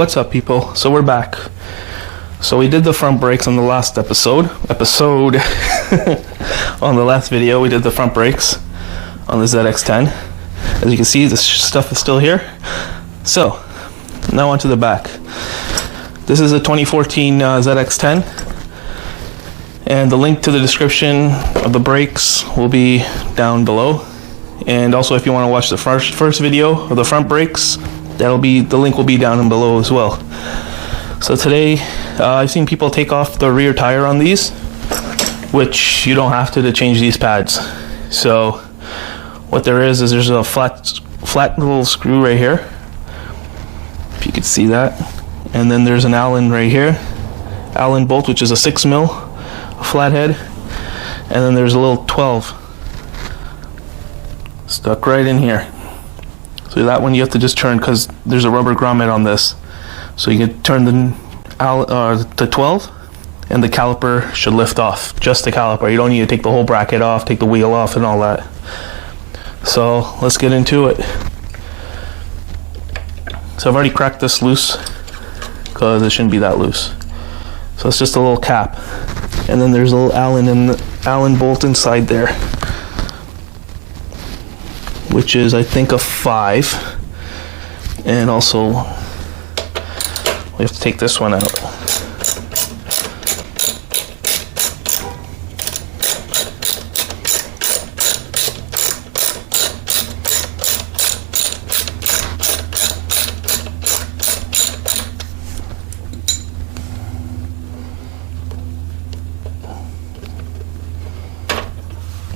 What's up, people? So we're back. So we did the front brakes on the last episode. On the last video, we did the front brakes on the ZX10. As you can see, this stuff is still here. So now onto the back. This is a 2014 ZX10, and the link to the description of the brakes will be down below. And also, if you want to watch the first video of the front brakes, the link will be down below as well. So today, I've seen people take off the rear tire on these, which you don't have to change these pads. So what there is there's a flat little screw right here, if you could see that, and then there's an Allen right here, Allen bolt, which is a 6mm flathead, and then there's a little 12 stuck right in here. So that one you have to just turn, because there's a rubber grommet on this. So you can turn the 12, and the caliper should lift off. Just the caliper. You don't need to take the whole bracket off, take the wheel off, and all that. So let's get into it. So I've already cracked this loose, because it shouldn't be that loose. So it's just a little cap, and then there's a little Allen bolt inside there, which is, I think, a 5. And also we have to take this one out.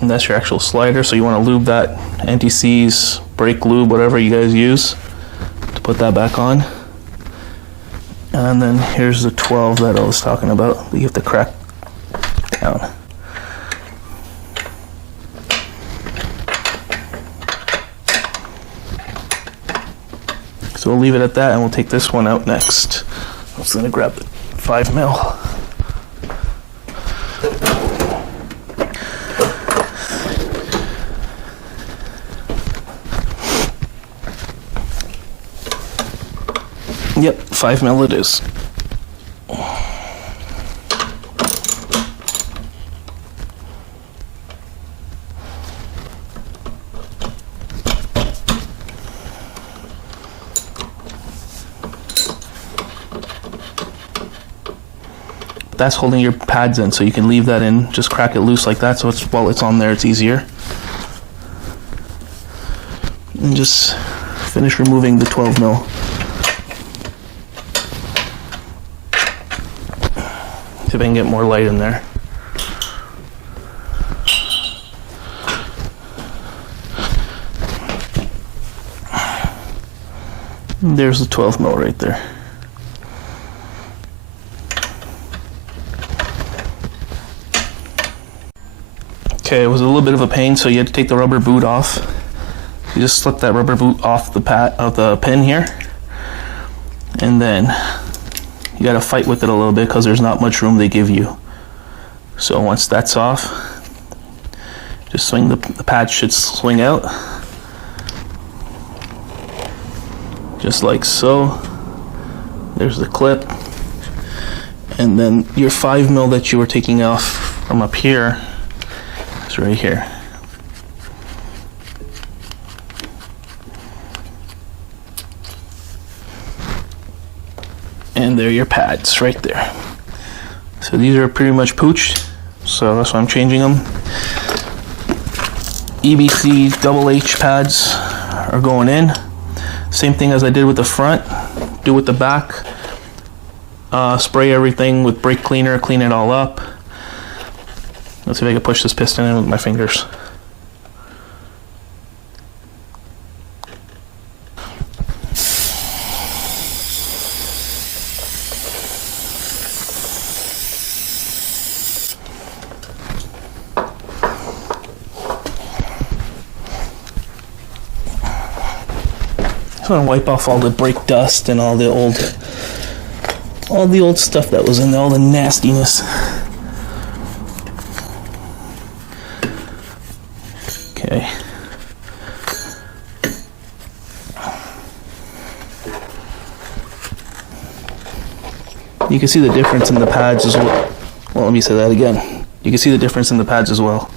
And that's your actual slider, so you want to lube that, anti-seize, brake lube, whatever you guys use, to put that back on. And then here's the 12 that I was talking about that you have to crack down. So we'll leave it at that, and we'll take this one out next. I'm just going to grab the 5mm. Yep, 5mm it is. That's holding your pads in, so you can leave that in, just crack it loose like that, so while it's on there it's easier. And just finish removing the 12mm. See if I can get more light in there. And there's the 12mm right there. Okay, it was a little bit of a pain, so you had to take the rubber boot off. You just slip that rubber boot off the pin here, and then you gotta fight with it a little bit because there's not much room they give you. So once that's off, just swing the pad should swing out, just like so. There's the clip, and then your 5mm that you were taking off from up here is right here. And there are your pads right there. So these are pretty much pooched, so that's why I'm changing them. EBC double H pads are going in. Same thing as I did with the front, do with the back. Spray everything with brake cleaner, clean it all up. Let's see if I can push this piston in with my fingers. I just want to wipe off all the brake dust and all the old stuff that was in there, all the nastiness. Okay. You can see the difference in the pads as well. Well, let me say that again. You can see the difference in the pads as well.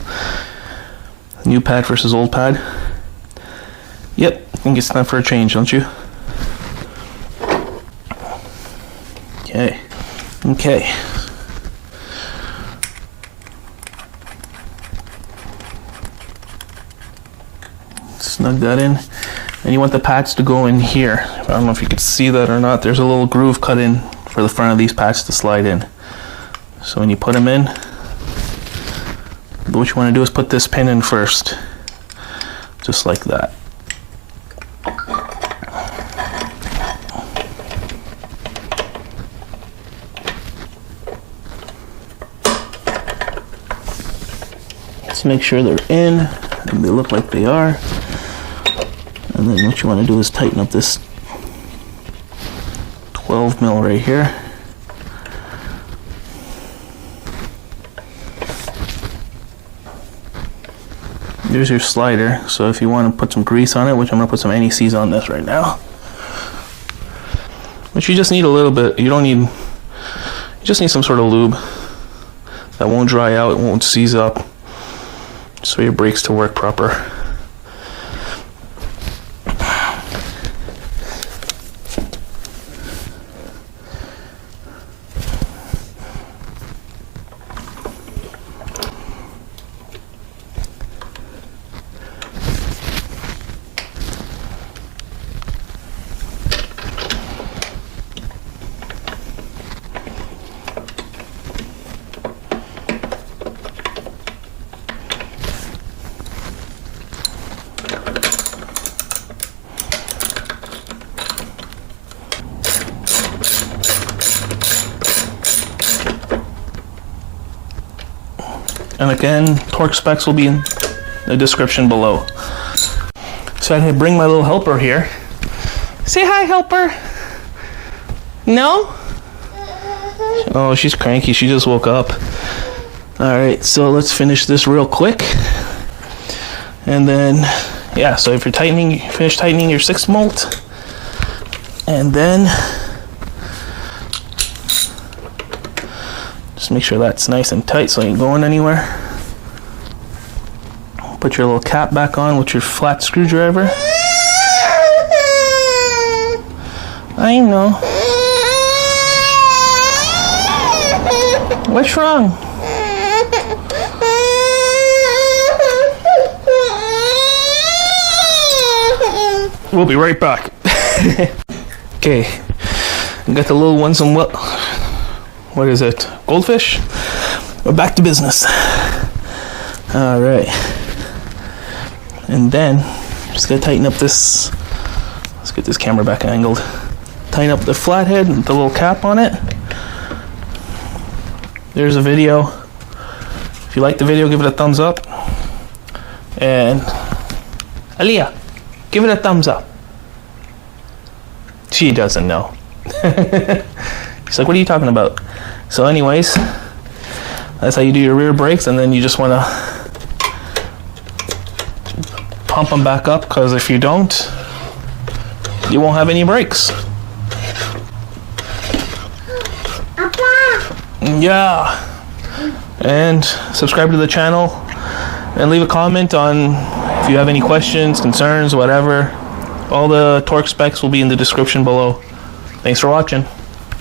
New pad versus old pad. Yep, I think it's time for a change, don't you? Okay. Okay. Snug that in. And you want the pads to go in here. I don't know if you can see that or not. There's a little groove cut in for the front of these pads to slide in. So when you put them in, what you want to do is put this pin in first. Just like that. Let's make sure they're in and they look like they are. And then what you want to do is tighten up this 12 mil right here. There's your slider, so if you want to put some grease on it, which I'm going to put some NECs on this right now. But you just need a little bit, you just need some sort of lube that won't dry out, it won't seize up, so your brakes to work proper. And again, torque specs will be in the description below. So I had to bring my little helper here. Say hi, helper. No? Oh, she's cranky. She just woke up. Alright, so let's finish this real quick. And then, yeah, so if you're finish tightening your 6 bolt. And then just make sure that's nice and tight so it ain't going anywhere. Put your little cap back on with your flat screwdriver. I know. What's wrong? We'll be right back. Okay, got the little ones on what is it? Goldfish? We're back to business. All right. And then, just gotta tighten up this. Let's get this camera back angled. Tighten up the flathead with the little cap on it. There's a video. If you like the video, give it a thumbs up. And Aaliyah, give it a thumbs up. She doesn't know. She's like, what are you talking about? So anyways, that's how you do your rear brakes, and then you just want to pump them back up, because if you don't, you won't have any brakes. Yeah. And subscribe to the channel and leave a comment on if you have any questions, concerns, whatever. All the torque specs will be in the description below. Thanks for watching.